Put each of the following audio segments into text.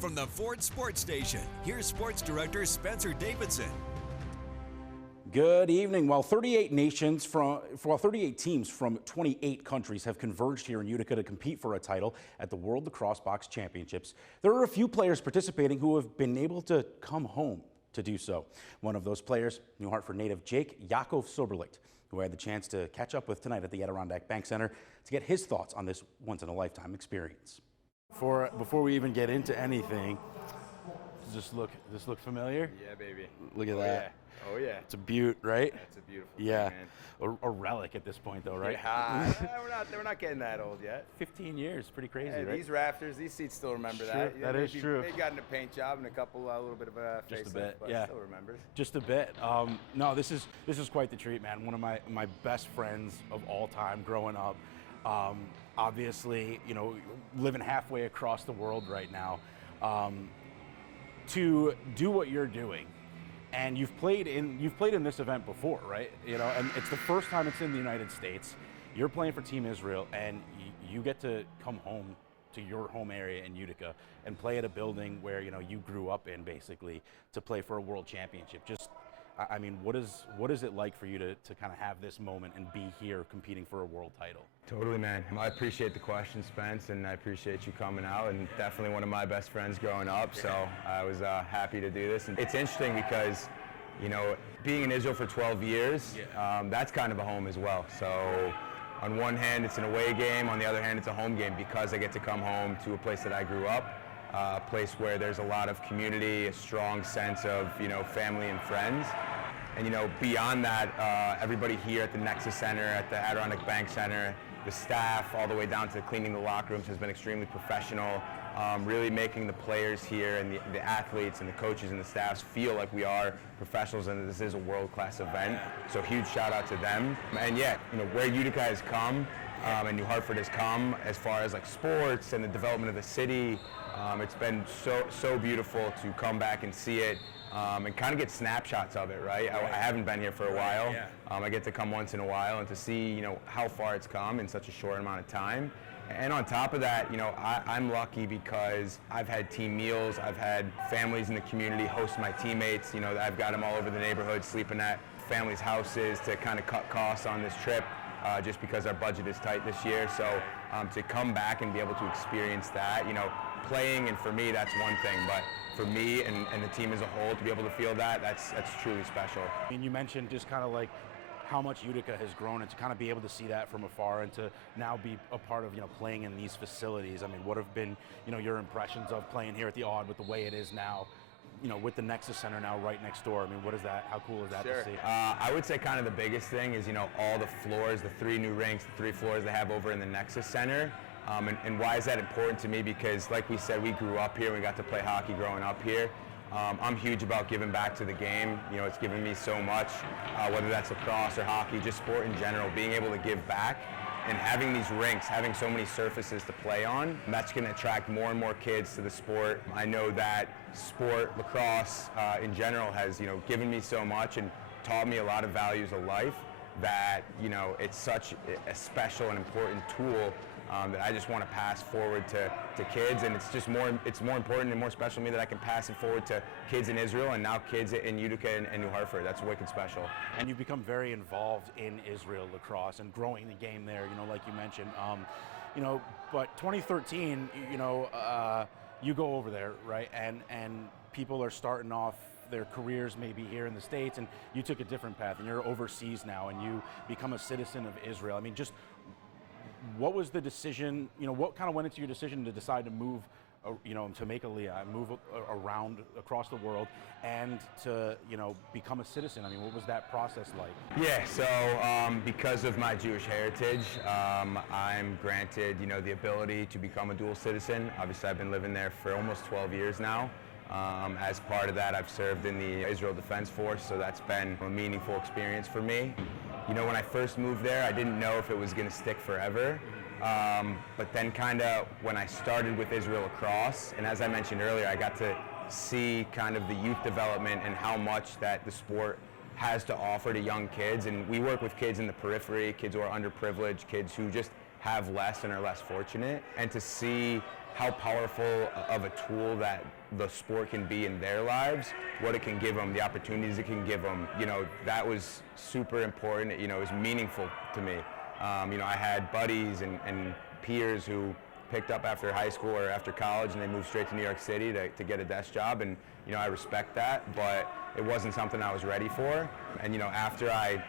From the Ford Sports Station, here's Sports Director Spencer Davidson. Good evening. While 38 teams from 28 countries have converged here in Utica to compete for a title at the World Lacrosse Box Championships, there are a few players participating who have been able to come home to do so. One of those players, New Hartford native Yakov Silberlicht, who I had the chance to catch up with tonight at the Adirondack Bank Center to get his thoughts on this once-in-a-lifetime experience. Before we even get into anything, does this look familiar? Yeah, baby. Look at that. Yeah. Oh, yeah. It's a beaut, right? That's a beautiful yeah. thing, man. A relic at this point, though, right? Yeah, we're not getting that old yet. 15 years, pretty crazy, Hey, right? These rafters, these seats still remember that. That is true. They got in a paint job and a little bit of a facelift, Just a bit, but yeah. still remembers. Just a bit. No, this is quite the treat, man. One of my best friends of all time growing up. Obviously, you know, living halfway across the world right now. To do what you're doing, and you've played in this event before, right? You know, and it's the first time it's in the United States. You're playing for Team Israel, and you get to come home to your home area in Utica and play at a building where, you know, you grew up in, basically, to play for a world championship. Just, I mean, what is it like for you to kind of have this moment and be here competing for a world title? Totally, man. I appreciate the question, Spence, and I appreciate you coming out, and definitely one of my best friends growing up, so I was happy to do this. And it's interesting because, you know, being in Israel for 12 years, that's kind of a home as well. So on one hand, it's an away game. On the other hand, it's a home game because I get to come home to a place that I grew up, a place where there's a lot of community, a strong sense of, you know, family and friends. And, you know, beyond that, everybody here at the Nexus Center, at the Adirondack Bank Center, the staff, all the way down to cleaning the locker rooms has been extremely professional, really making the players here and the athletes and the coaches and the staffs feel like we are professionals and this is a world-class event. So huge shout out to them. And yeah, you know, where Utica has come and New Hartford has come as far as like sports and the development of the city, it's been so beautiful to come back and see it. And kind of get snapshots of it, right? I haven't been here for a while. I get to come once in a while and to see, you know, how far it's come in such a short amount of time. And on top of that, you know, I'm lucky because I've had team meals, I've had families in the community host my teammates. You know, I've got them all over the neighborhood sleeping at families' houses to kind of cut costs on this trip. Just because our budget is tight this year. So to come back and be able to experience that, you know, playing, and for me, that's one thing, but for me and the team as a whole, to be able to feel that, that's truly special. I mean, you mentioned just kind of like how much Utica has grown, and to kind of be able to see that from afar and to now be a part of, you know, playing in these facilities. I mean, what have been, you know, your impressions of playing here at the Odd with the way it is now? You know, with the Nexus Center now right next door. I mean, what is that? How cool is that to see? I would say kind of the biggest thing is, you know, all the floors, the 3 new rinks, the 3 floors they have over in the Nexus Center. And why is that important to me? Because like we said, we grew up here, we got to play hockey growing up here. I'm huge about giving back to the game. You know, it's given me so much, whether that's lacrosse or hockey, just sport in general, being able to give back. And having these rinks, having so many surfaces to play on, that's going to attract more and more kids to the sport. I know that sport, lacrosse in general, has, you know, given me so much and taught me a lot of values of life that, you know, it's such a special and important tool that I just want to pass forward to kids, and it's more important and more special to me that I can pass it forward to kids in Israel and now kids in Utica and New Hartford. That's wicked special. And you've become very involved in Israel lacrosse and growing the game there, you know, like you mentioned. You know, but 2013, you know, you go over there, right, and people are starting off their careers maybe here in the States, and you took a different path, and you're overseas now, and you become a citizen of Israel. I mean, just what was the decision, you know, what kind of went into your decision to decide to move, you know, to make Aliyah, move around across the world and to, you know, become a citizen? I mean, what was that process like? Yeah, so because of my Jewish heritage, I'm granted, you know, the ability to become a dual citizen. Obviously, I've been living there for almost 12 years now. As part of that, I've served in the Israel Defense Force, so that's been a meaningful experience for me. You know, when I first moved there, I didn't know if it was going to stick forever. But then kind of when I started with Israel Lacrosse, and as I mentioned earlier, I got to see kind of the youth development and how much that the sport has to offer to young kids. And we work with kids in the periphery, kids who are underprivileged, kids who just have less and are less fortunate. And to see how powerful of a tool that the sport can be in their lives, what it can give them, the opportunities it can give them. That was super important. It was meaningful to me. I had buddies and peers who picked up after high school or after college and they moved straight to New York City to get a desk job, and I respect that, but it wasn't something I was ready for. And after I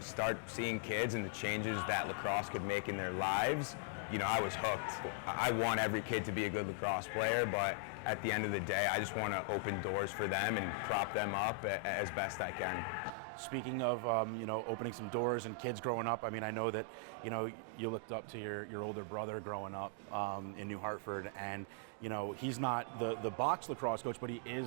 start seeing kids and the changes that lacrosse could make in their lives, I was hooked. I want every kid to be a good lacrosse player, but at the end of the day, I just want to open doors for them and prop them up as best I can. Speaking of, opening some doors and kids growing up, I know that, you looked up to your older brother growing up in New Hartford, and, he's not the box lacrosse coach, but he is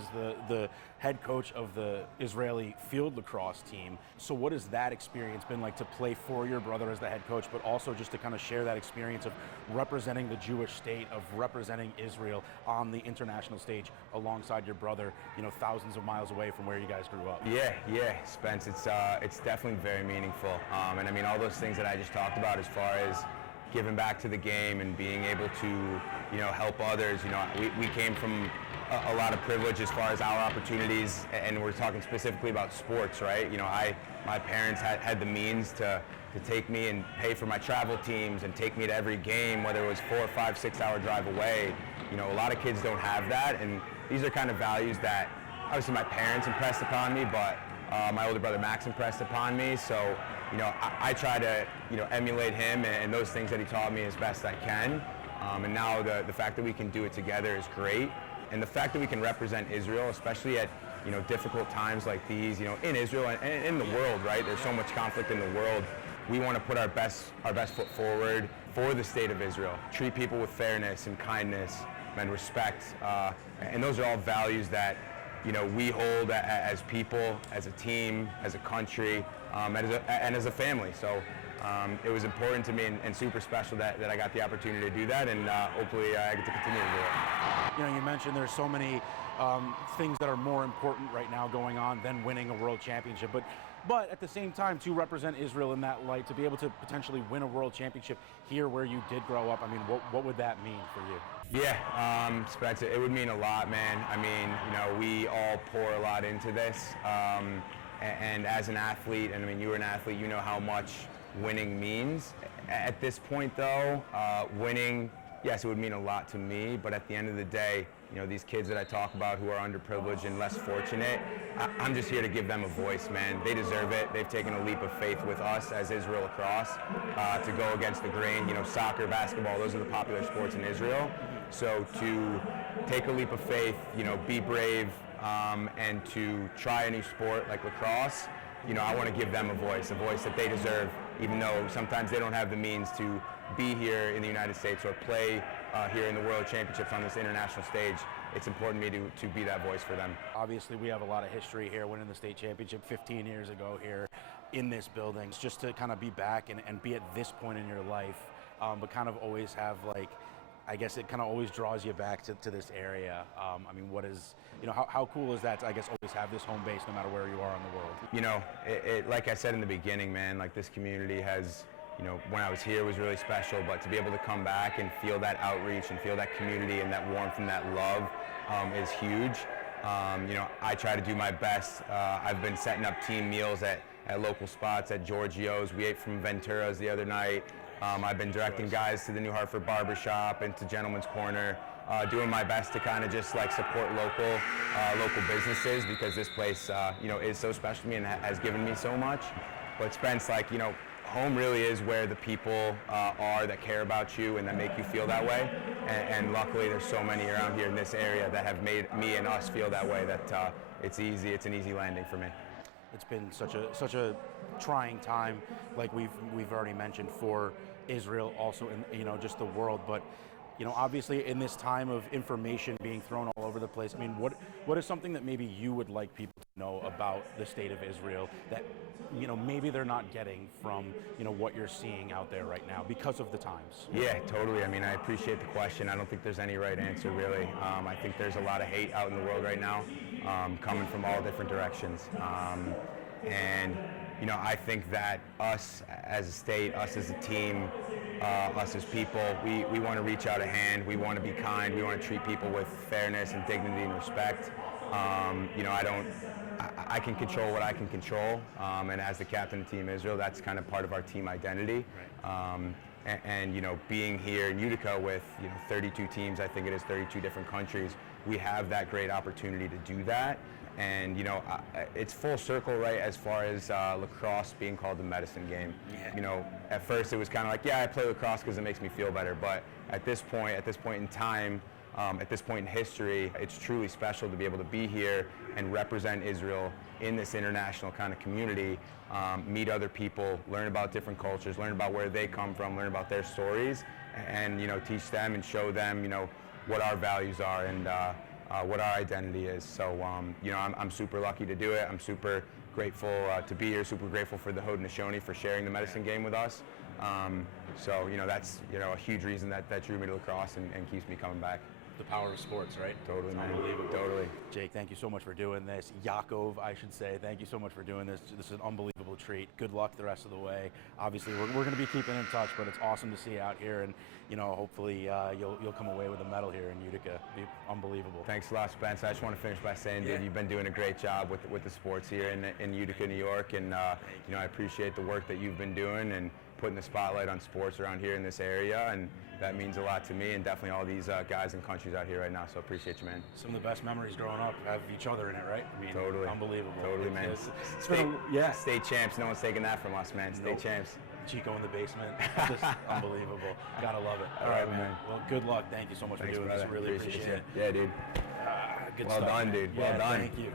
the head coach of the Israeli field lacrosse team. So what has that experience been like to play for your brother as the head coach, but also just to kind of share that experience of representing the Jewish state, of representing Israel on the international stage alongside your brother, thousands of miles away from where you guys grew up? Yeah, Spence, it's definitely very meaningful. And all those things that I just talked about as far as giving back to the game and being able to, help others. We came from a lot of privilege as far as our opportunities, and we're talking specifically about sports, right? My parents had the means to take me and pay for my travel teams and take me to every game, whether it was 4, 5, 6 hour drive away. A lot of kids don't have that, and these are kind of values that obviously my parents impressed upon me, but my older brother Max impressed upon me. So, I try to, emulate him and those things that he taught me as best I can. And now the fact that we can do it together is great. And the fact that we can represent Israel, especially at, difficult times like these, in Israel and in the world, right? There's so much conflict in the world. We want to put our best foot forward for the state of Israel. Treat people with fairness and kindness and respect. And those are all values that, we hold as people, as a team, as a country, and as a family. So it was important to me and super special that I got the opportunity to do that, and hopefully I get to continue to do it. You mentioned there's so many things that are more important right now going on than winning a world championship, but at the same time, to represent Israel in that light, to be able to potentially win a world championship here where you did grow up, what would that mean for you? Yeah, Spencer, it would mean a lot, man. We all pour a lot into this. And as an athlete, and you were an athlete, you know how much winning means. At this point, though, winning, yes, it would mean a lot to me, but at the end of the day, these kids that I talk about who are underprivileged and less fortunate, I'm just here to give them a voice, man. They deserve it. They've taken a leap of faith with us as Israel lacrosse to go against the grain. Soccer, basketball, those are the popular sports in Israel. So to take a leap of faith, be brave, and to try a new sport like lacrosse, I want to give them a voice that they deserve, even though sometimes they don't have the means to be here in the United States or play here in the World Championships on this international stage. It's important to me to be that voice for them. Obviously, we have a lot of history here, winning the state championship 15 years ago here in this building. It's just to kind of be back and be at this point in your life, but kind of always have I guess it kind of always draws you back to this area. What is, how cool is that to, I guess, always have this home base no matter where you are in the world? It like I said in the beginning, man, this community has, when I was here it was really special, but to be able to come back and feel that outreach and feel that community and that warmth and that love is huge. I try to do my best. I've been setting up team meals at local spots, at Giorgio's. We ate from Ventura's the other night. I've been directing guys to the New Hartford Barbershop and to Gentleman's Corner, doing my best to kind of just support local businesses, because this place, is so special to me and has given me so much. But Spence, home really is where the people are that care about you and that make you feel that way. And luckily, there's so many around here in this area that have made me and us feel that way, that it's an easy landing for me. It's been such a trying time, like we've already mentioned, for Israel, also in just the world. But obviously in this time of information being thrown all over the place, what is something that maybe you would like people to know about the state of Israel that maybe they're not getting from what you're seeing out there right now because of the times? Yeah, totally. I appreciate the question. I don't think there's any right answer, really. I think there's a lot of hate out in the world right now, coming from all different directions. And I think that us as a state, us as a team, us as people. We want to reach out a hand. We want to be kind. We want to treat people with fairness and dignity and respect. You know, I can control what I can control, and as the captain of Team Israel, that's kind of part of our team identity. And you know, being here in Utica with 32 teams, I think it is 32 different countries, we have that great opportunity to do that. And you know, it's full circle, right? As far as lacrosse being called the medicine game. You know, at first it was kind of like, yeah, I play lacrosse because it makes me feel better. But at this point in time, at this point in history, it's truly special to be able to be here and represent Israel in this international kind of community, meet other people, learn about different cultures, learn about where they come from, learn about their stories, and you know, teach them and show them, you know, what our values are and what our identity is. So you know, I'm super lucky to do it. I'm super grateful to be here, super grateful for the Haudenosaunee for sharing the medicine game with us. So you know, that's a huge reason that drew me to lacrosse and keeps me coming back. The power of sports, right? Totally, man. Unbelievable. Totally. Jake, thank you so much for doing this. Yakov, I should say, thank you so much for doing this. This is an unbelievable treat. Good luck the rest of the way. Obviously, we're going to be keeping in touch, but it's awesome to see you out here, and you know, hopefully you'll come away with a medal here in Utica. It'll be unbelievable. Thanks a lot, Spence. I just want to finish by saying, dude, you've been doing a great job with the sports here in Utica, New York, and you know, I appreciate the work that you've been doing and putting the spotlight on sports around here in this area, and that means a lot to me and definitely all these guys and countries out here right now, so appreciate you, man. Some of the best memories growing up have each other in it, right? I mean, totally. Unbelievable. Totally, man. State champs, no one's taking that from us, man. State champs. Chico in the basement, just unbelievable. Gotta love it. All right, man. Well, good luck. Thank you so much for doing this. Really appreciate it. Yeah, dude. Good well stuff, done, man. dude. Well done. Thank you.